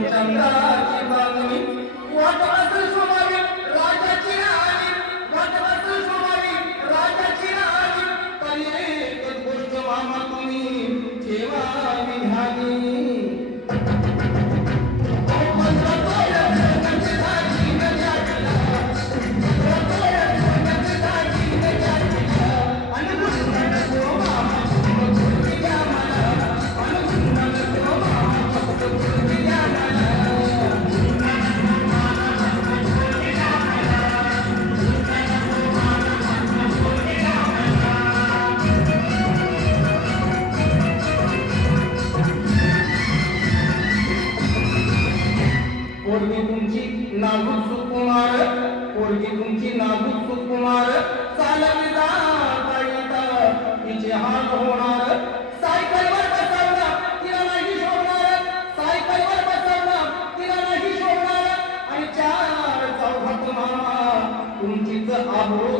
चंद्राची बागवी वाटवास शोभावी राजाची राणी वाटवास शोभावी राजाची राणी पण एकच गोष्ट मामा तुम्ही ठेवावी ध्यानी पोरगी तुमची नाजूक सुकुमार पोरगी तुमची नाजूक सुकुमार चालली जाता तिचे हाल होणार सायकलवर बसवणार तिला नाही शोभणार सायकलवर बसवणार तिला नाही शोभणार आणि चार चौघात मामा तुमचीच आबरू